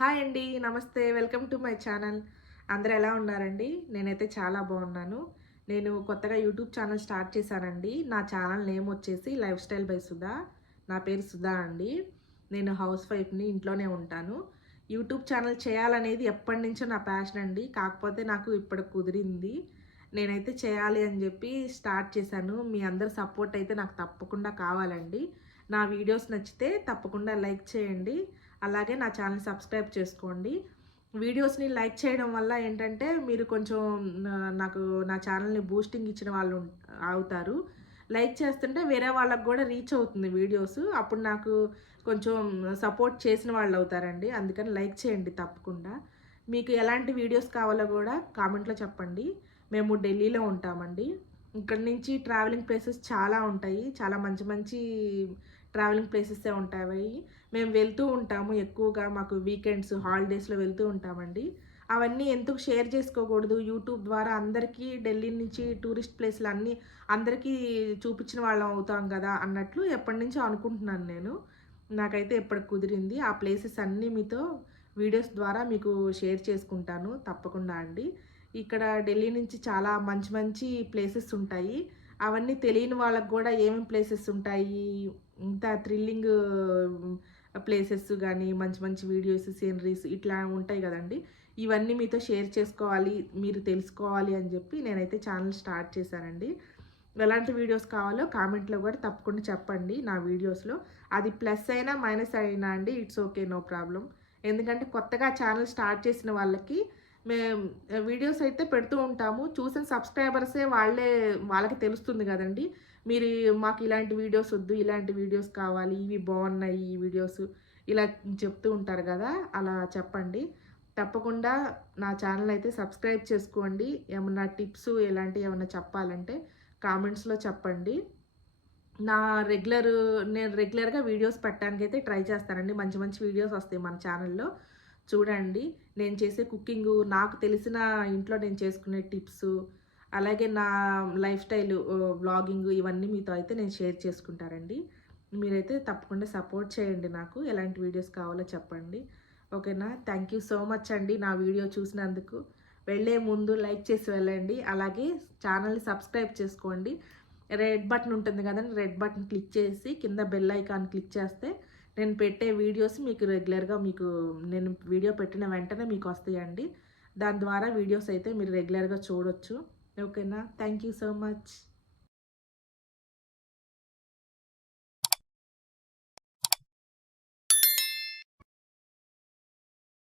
Hi అండి. నమస్తే. Welcome to my channel. అందరూ ఎలా ఉన్నారండి? నేనైతే చాలా బాగున్నాను. నేను కొత్తగా యూట్యూబ్ ఛానల్ స్టార్ట్ చేశానండి. నా ఛానల్ నేమ్ వచ్చేసి లైఫ్ స్టైల్ బై సుధా. నా పేరు సుధా అండి. నేను హౌస్ వైఫ్‌ని, ఇంట్లోనే ఉంటాను. యూట్యూబ్ ఛానల్ చేయాలనేది ఎప్పటినుంచో నా ప్యాషన్ అండి. కాకపోతే నాకు ఇప్పుడు కుదిరింది. నేనైతే చేయాలి అని చెప్పి స్టార్ట్ చేశాను. మీ అందరి సపోర్ట్ అయితే నాకు తప్పకుండా కావాలండి. నా వీడియోస్ నచ్చితే తప్పకుండా లైక్ చేయండి. అలాగే నా ఛానల్ సబ్స్క్రైబ్ చేసుకోండి. వీడియోస్ని లైక్ చేయడం వల్ల ఏంటంటే మీరు కొంచెం నాకు నా ఛానల్ని బూస్టింగ్ ఇచ్చిన వాళ్ళు అవుతారు. లైక్ చేస్తుంటే వేరే వాళ్ళకి కూడా రీచ్ అవుతుంది వీడియోస్. అప్పుడు నాకు కొంచెం సపోర్ట్ చేసిన వాళ్ళు అవుతారండి. అందుకని లైక్ చేయండి తప్పకుండా. మీకు ఎలాంటి వీడియోస్ కావాలో కూడా కామెంట్లో చెప్పండి. మేము ఢిల్లీలో ఉంటామండి. ఇక్కడి నుంచి ట్రావెలింగ్ ప్లేసెస్ చాలా ఉంటాయి. చాలా మంచి మంచి ట్రావెలింగ్ ప్లేసెసే ఉంటాయి. మేము వెళ్తూ ఉంటాము ఎక్కువగా. మాకు వీకెండ్స్, హాలిడేస్‌లో వెళ్తూ ఉంటామండి. అవన్నీ ఎందుకు షేర్ చేసుకోకూడదు యూట్యూబ్ ద్వారా అందరికీ ఢిల్లీ నుంచి టూరిస్ట్ ప్లేస్‌లన్నీ అందరికీ చూపించిన వాళ్ళం అవుతాం కదా అన్నట్లు ఎప్పటినుంచో అనుకుంటున్నాను నేను. నాకైతే ఇప్పటికి కుదిరింది. ఆ ప్లేసెస్ అన్నీ మీతో వీడియోస్ ద్వారా మీకు షేర్ చేసుకుంటాను తప్పకుండా అండి. ఇక్కడ ఢిల్లీ నుంచి చాలా మంచి మంచి ప్లేసెస్ ఉంటాయి. అవన్నీ తెలియని వాళ్ళకి గూడా ఏమేం ప్లేసెస్ ఉంటాయి, ఇంత థ్రిల్లింగ్ ప్లేసెస్ గానీ, మంచి మంచి వీడియోస్, సీనరీస్ ఇట్లా ఉంటాయి గదండీ! ఇవన్నీ మీతో షేర్ చేసుకోవాలి, మీరు తెలుసుకోవాలి అని జెప్పి నేనైతే ఛానల్ స్టార్ట్ చేశానండి. ఎలాంటి వీడియోస్ కావాలో కామెంట్‌లో గూడా తప్పకుండా చెప్పండి నా వీడియోస్‌లో. అది ప్లస్ అయినా, మైనస్ అయినా అండి ఇట్స్ ఓకే. No problem. ఎందుకంటే కొత్తగా ఛానల్ స్టార్ట్ చేసిన వాళ్ళకి మేం వీడియోస్ అయితే పెడుతూ ఉంటాము. చూసిన సబ్‌స్క్రైబర్సే వాళ్ళకి తెలుస్తుంది గదండీ! మీరు మాకు ఇలాంటి వీడియోస్ ఒద్దు, ఇలాంటి వీడియోస్ కావాలి, ఇవి బావున్నాయి ఈ వీడియోస్ ఇలా చెప్తూ ఉంటారు గదా! అలా చెప్పండి. తప్పకుండా నా ఛానల్ అయితే సబ్స్క్రైబ్ చేసుకోండి. ఏమన్నా టిప్స్ ఇలాంటివి ఏమన్నా చెప్పాలంటే కామెంట్స్‌లో చెప్పండి. నా నేను రెగ్యులర్‌గా వీడియోస్ పెట్టడానికైతే ట్రై చేస్తానండి. మంచి మంచి వీడియోస్ వస్తాయి మన ఛానల్‌లో. చూడండి. నేను చేసే కుకింగు, నాకు తెలిసిన ఇంట్లో నేను చేసుకునే టిప్సు, అలాగే నా లైఫ్ స్టైలు వ్లాగింగు ఇవన్నీ మీతో అయితే నేను షేర్ చేసుకుంటానండి. మీరైతే తప్పకుండా సపోర్ట్ చేయండి నాకు. ఎలాంటి వీడియోస్ కావాలో చెప్పండి. ఓకేనా? థ్యాంక్ యూ సో మచ్ అండి నా వీడియో చూసినందుకు. వెళ్ళే ముందు లైక్ చేసి వెళ్ళండి. అలాగే ఛానల్‌ని సబ్స్క్రైబ్ చేసుకోండి. రెడ్ బటన్ ఉంటుంది కదండీ! రెడ్ బటన్ క్లిక్ చేసి కింద బెల్ ఐకాన్ క్లిక్ చేస్తే నేను పెట్టే వీడియోస్ మీకు రెగ్యులర్‌గా నేను వీడియో పెట్టిన వెంటనే మీకొస్తాయండి. దాని ద్వారా వీడియోస్ అయితే మీరు రెగ్యులర్‌గా చూడొచ్చు. ఓకేనా? Thank you so much.